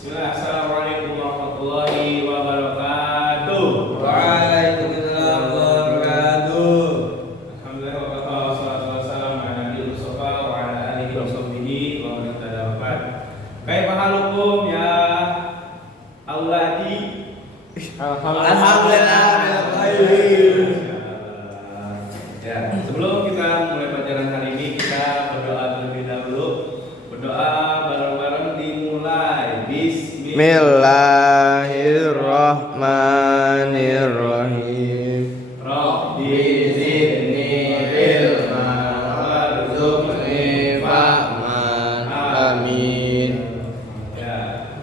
Bismillah, Assalamualaikum warahmatullahi wabarakatuh. Waalaikumsalam wabarakatuh. Alhamdulillah wa kafa wassalatu wassalamu ala nabiyil mustafa wa ala alihi wa sahbihi wa man ittaba ba'd. Kaifa halukum ya auladi? Alhamdulillah bil khair. Ya, sebelum kita mulai pelajaran hari ini kita berdoa terlebih dahulu. Berdoa bareng-bareng dimulai. Bismillahirrahmanirrahim. Rabbi Zidni ilman warzuqni fahman. Amin. Ya,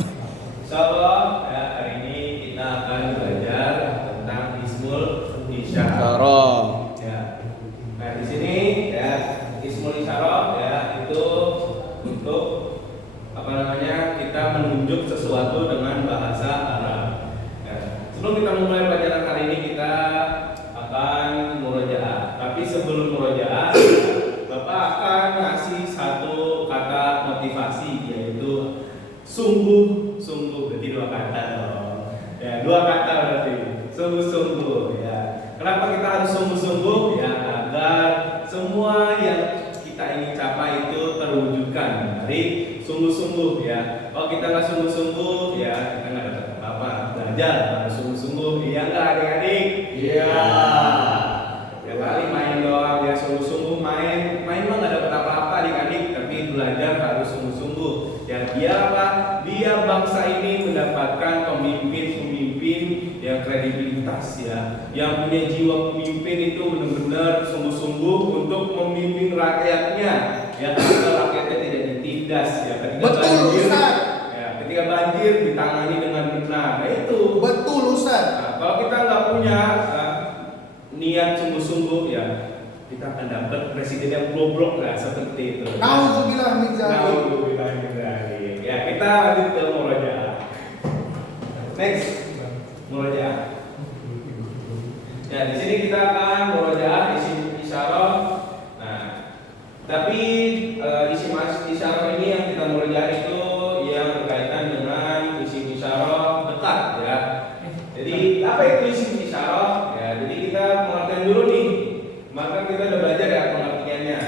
insyaallah ya, hari ini kita akan belajar tentang ismul isyarah. Syarah. Ya. Nah, di sini ya ismul isyarah ya itu untuk apa namanya kita menunjuk sesuatu dengan bahasa Arab. Ya. Sebelum kita memulai pelajaran kali ini kita akan murojaah. Tapi sebelum murojaah, Bapak akan ngasih satu kata motivasi yaitu sungguh, berarti dua kata dong. Ya, dua kata berarti sungguh ya. Kenapa kita harus sungguh ya? Agar semua yang kita ingin capai itu terwujudkan dari sungguh ya. Kalau kita nggak sungguh ya kita nggak dapat apa-apa. Belajar harus sungguh ya nggak adik-adik? Iya. Ya kali main doang ya sungguh main mah nggak dapat apa-apa adik-adik, tapi belajar harus sungguh ya. Biar apa? Biar bangsa ini mendapatkan pemimpin yang kredibilitas ya, yang punya jiwa pemimpin itu benar-benar sungguh untuk memimpin rakyatnya ya, agar rakyatnya tidak ditindas ya. Ketika banjir ditangani dengan benar. Nah, itu Betul Ustaz. Nah, kalau kita nggak punya niat sungguh ya, kita akan dapat presiden yang goblok lah seperti itu. Nauzubillah min dzalik. Nauzubillah min dzalik. Ya, kita lanjut ke murojaah. Next, murojaah. Ya, di sini kita akan murojaah isim isyarah. Nah, tapi isim isyarah ini yang kita murojaah itu yang berkaitan dengan isim isyarah dekat ya. Jadi apa itu isim isyarah? Ya, jadi kita pengertian dulu nih. Maka kita udah belajar ya pengertiannya.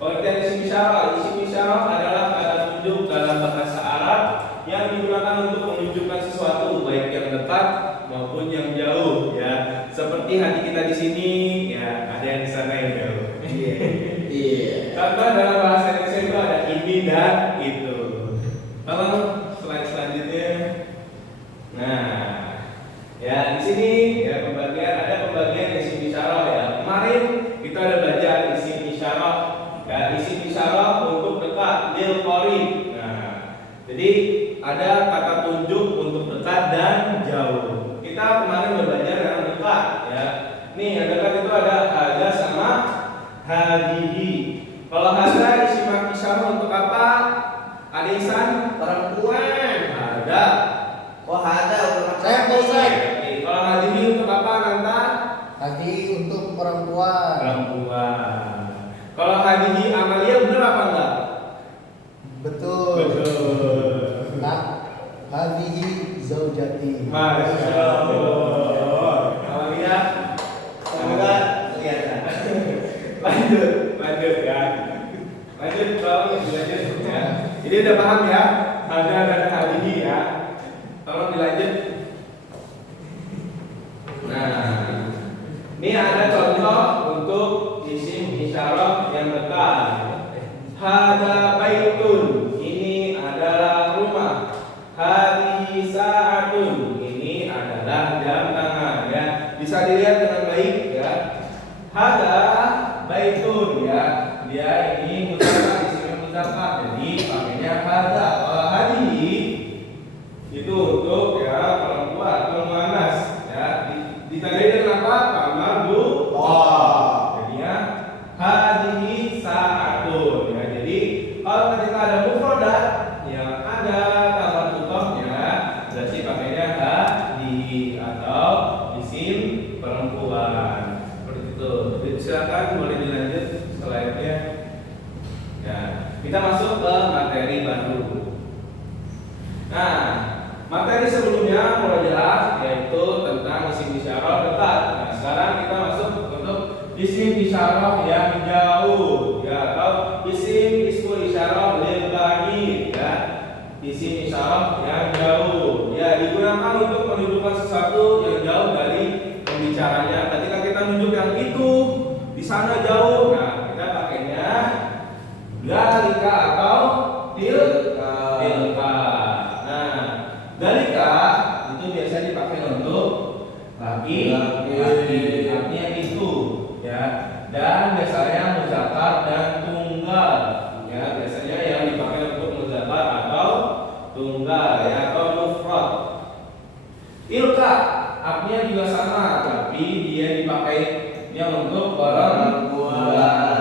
Pengertian isim isyarah adalah kata tunjuk dalam bahasa Arab yang digunakan untuk menunjukkan sesuatu baik yang dekat maupun yang jauh ya. Seperti hati kita di sini ya, ada yang di sana yang jauh. Iya. Contoh dalam bahasa Indonesia itu ada ini dan itu. Tolong slide selanjutnya. Nah, ya di sini ya ada pembagian isim isyarah ya. Kemarin kita ada belajar isim isyarah ya, isim isyarah untuk dekat lil qarib. Nah, jadi ada kata tunjuk untuk dekat dan jauh. Kita kemarin udah belajar yang dekat ya. Nih yang dekat itu ada hadza sama hadihi. Kalau hadza isim isyarah untuk apa? Ada Ihsan? Perempuan. Ada. Oh, ada orang Saya Ustaz. Oke, kalau hadihi untuk apa Nanta? Hadi untuk perempuan. Perempuan. Kalau hadihi amalia benar apa enggak? Betul. Betul. Nah, hadihi zaujati. Masya Allah. Amalia, semoga kelihatan. Lanjut ya. Lanjut tolong dilanjut ya. Jadi udah paham ya? Ada hadihi ya. Tolong dilanjut. Nah, ini ada contoh untuk isim isyarah yang dekat. Hadza baitun, ini adalah rumah. Hadhihi sa'atun, ini adalah jam tangan ya. Bisa dilihat dengan baik ya. Hadza baitun ya. Dia ini mudzakkar, isim mudzakkar. Jadi pakainya hadza. Kalau hadhihi itu untuk ya perempuan atau muannas ya. Ditandai dengan apa? Kamar bu. Jadinya hadhihi sa'atun ya. Jadi kalau ketika ada mufradat yang ada kabar tutohnya berarti pakainya hadihi atau isim perempuan. Seperti itu. Silakan boleh dilanjut slide-nya. Ya, kita masuk ke materi baru. materi sebelumnya mulai jelas yaitu tentang isim isyarah dekat. Nah, sekarang kita masuk untuk isim isyarah yang jauh, ya, atau ismul isyarah lil ba'id, ya. Isim isyarah yang jauh, ya, digunakan untuk menunjukkan sesuatu yang jauh dari pembicaranya. Ketika kita menunjuk yang itu di sana jauh, nah kita pakainya dalika atau tilka. Nah, dalika itu biasanya dipakai untuk laki, artinya itu, ya. Dan biasanya muzakkar dan tunggal, ya. Biasanya yang dipakai untuk muzakkar atau tunggal, ya, atau mufrad. Tilka artinya juga sama, tapi dia dipakainya untuk perempuan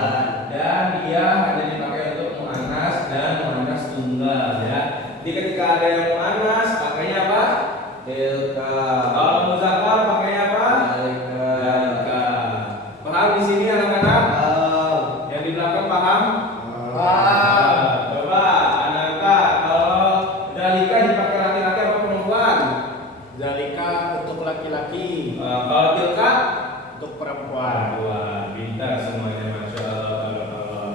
dan dia hanya dipakai untuk muannas dan muannas tunggal, ya. Jadi ketika ada yang muannas pakainya apa? Tilka. Kalau muzakkar pakainya apa? Dalika. Paham di sini anak-anak? Yang di belakang paham? Paham. Coba anak-anak, kalau dalika dipakai laki-laki apa perempuan? Zalika untuk laki-laki, Kalau tilka untuk perempuan. wah, pintar semuanya, masya Allah.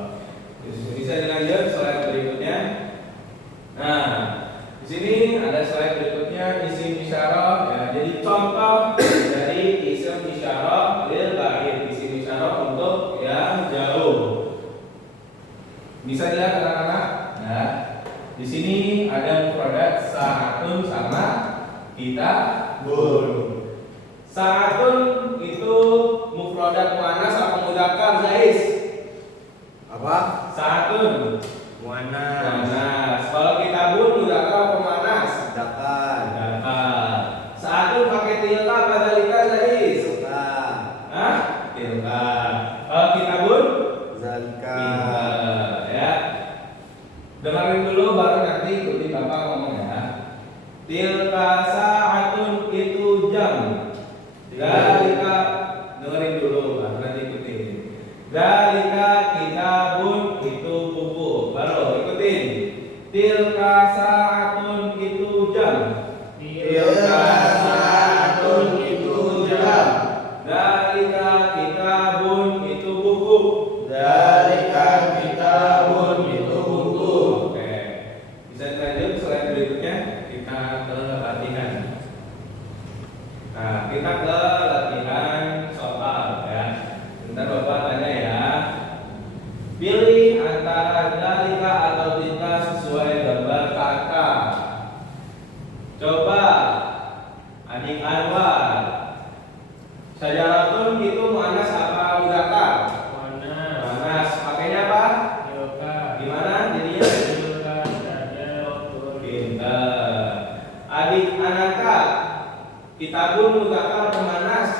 Bisa dilanjut slide berikutnya. Nah, di sini ada slide berikutnya isim isyarah, ya. Jadi contoh dari isim isyarah lil ba'id, isim isyarah untuk yang jauh. Bisa dilihat anak-anak? Nah, di sini ada mufradat sa'atun sama kitabun. Sa'atun itu mufradat muannas atau mudzakkar, Zais? Apa? Sa'atun Muannas. muannas. Kalau kitabun mudzakkar atau muannas? Dakan. Mudzakkar. Sa'atun pakai tilka apa dalika, Zais? Tilka. Hah? Tilka. Kalau kitabun? Zalika. Pintar, ya. Dengarin dulu baru nanti ikuti Bapak ngomong, ya. Tilka sa'atun itu jam. Dalika, dengerin dulu baru nanti ikutin. Dalika kitabun itu buku. Baru ikutin. Tilka sa'atun itu jam. Tilka sa'atun itu jam. Dalika kitabun itu buku. Dalika kitabun itu buku. Oke. Bisa lanjut slide berikutnya. Kita ke latihan. Nah, kita ke latihan soal, ya. Bentar Bapak tanya, ya. Pilih antara dalika atau tilka sesuai gambar kakak. Coba adik Anwar. Sajaratun itu muannas apa mudzakkar? Muannas. Pakainya apa? Gimana jadinya? Pintar. Adik Anaka, kitabun mudzakkar atau muannas?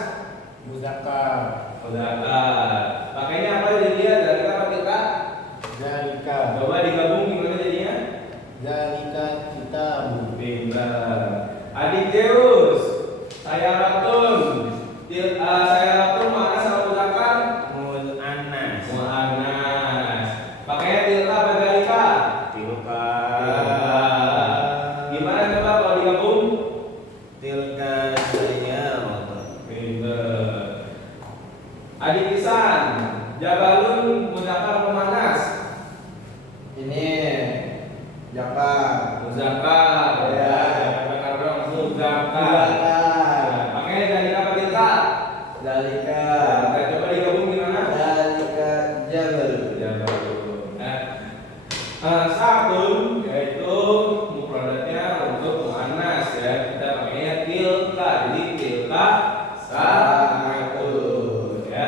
Muzakkar. Mudzakkar. Pakainya apa jadinya? Dalika apa tilka? Zalika. Coba digabung gimana jadinya? Zalika kitabun. Pintar. Adik Zeus, sayaratun. Sayaratun muannas atau mudzakkar? Muannas. Muannas. Pakainya tilka apa dalika? Tilka. Gimana coba kalau digabung? Tilka sayyaratun. Pintar. Adik Isan, jabalun mudzakkar atau muannas? Ini Jakar. Muzakkar, ya. Jangan dong, muzakkar. Makanya dalika apa tilka? Dalika. Nah, coba digabung gimana? Dalika jabal. Jabalun. Sa'atun yaitu mufradatnya untuk muannas, ya. Kita pakainya tilka. Jadi tilka sa'atun, ya.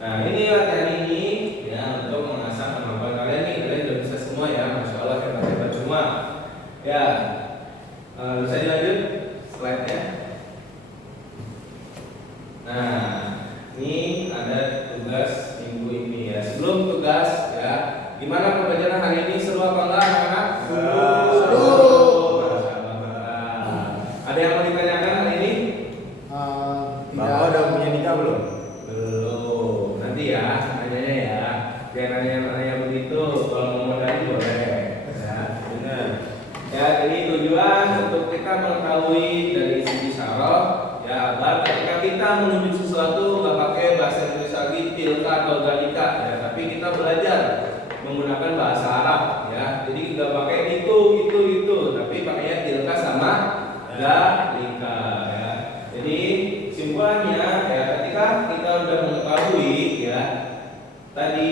Nah, ini latihan ini, ya, untuk mengasah kemampuan kalian nih. Kalian udah bisa semua, ya. Masya Allah, hebat-hebat semua. Ya. Bisa dilanjut slide-nya. Nah, ini ada tugas minggu ini, ya. Sebelum tugas, ya, gimana pembelajaran hari ini, seru apa enggak anak-anak? Seru. Masya Allah. Ada yang mau ditanyakan hari ini? Bapak udah punya nikah belum? Belum. Nanti ya, nanyanya, ya. Jangan nanya begitu. Kalau mau modal boleh. Ya. Benar. Ya, jadi ini tujuan untuk kita mengetahui dari isim isyarah ya, agar ketika kita menunjuk sesuatu nggak pakai bahasa Indonesia lagi tilka atau dalika ya, tapi kita belajar menggunakan bahasa Arab ya. Jadi nggak pakai itu, tapi pakainya tilka sama dalika ya. Jadi simpulannya ya, ketika kita udah mengetahui ya tadi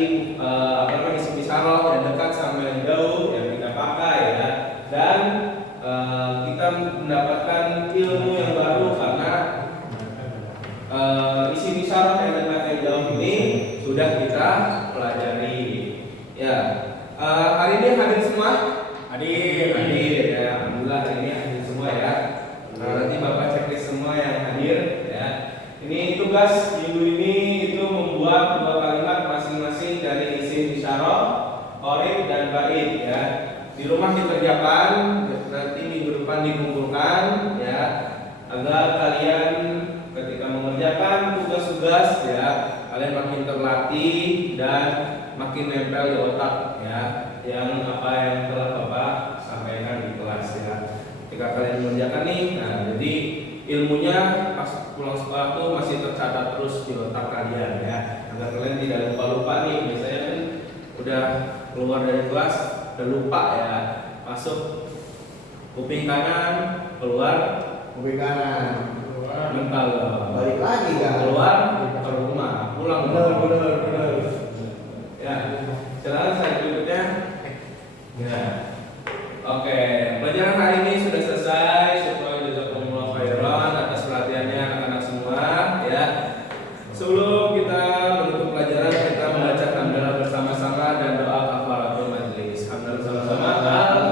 isim isyarah yang dekat sama yang jauh yang kita pakai ya, dan kita mendapatkan ilmu yang baru karena isim isyarah yang dekat yang jauh ini sudah kita pelajari ya. Hari ini hadir semua? Hadir ya, alhamdulillah hari ini hadir semua ya. Nanti Bapak checklist semua yang hadir ya. Ini tugas minggu ini itu membuat dua kalimat masing-masing dari isim isyarah, qorib dan ba'id ya. Di rumah dikerjakan, nanti minggu depan dikumpulkan ya, agar kalian ketika mengerjakan tugas-tugas ya, kalian makin terlatih dan makin nempel di otak ya, yang apa yang telah Bapak sampaikan di kelas ya. Ketika kalian mengerjakan nih, nah jadi ilmunya pas pulang sekolah tuh masih tercatat terus di otak kalian ya, agar kalian tidak lupa-lupa nih. Biasanya kan udah keluar dari kelas udah lupa ya, masuk kuping kanan, keluar Kuping kanan. mental, Balik lagi kan. keluar ke rumah, pulang Benar. ya. Silakan slide berikutnya ya. Oke, pelajaran hari ini sudah selesai. Syukur jazakumullah khairan atas perhatiannya anak-anak semua ya. Sebelum kita menutup pelajaran, kita membaca hamdalah bersama-sama dan doa kafaratul majlis. Hamdalah bersama-sama.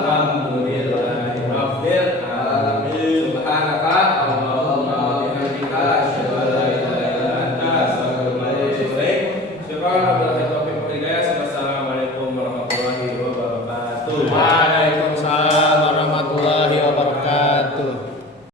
Alhamdulillahirabbil alamin. Subhanaka Allahumma wa bihamdika asyhadu an la ilaha illa anta astaghfiruka wa atubu ilaik. Syukran. Wassalamualaikum warahmatullahi wabarakatuh.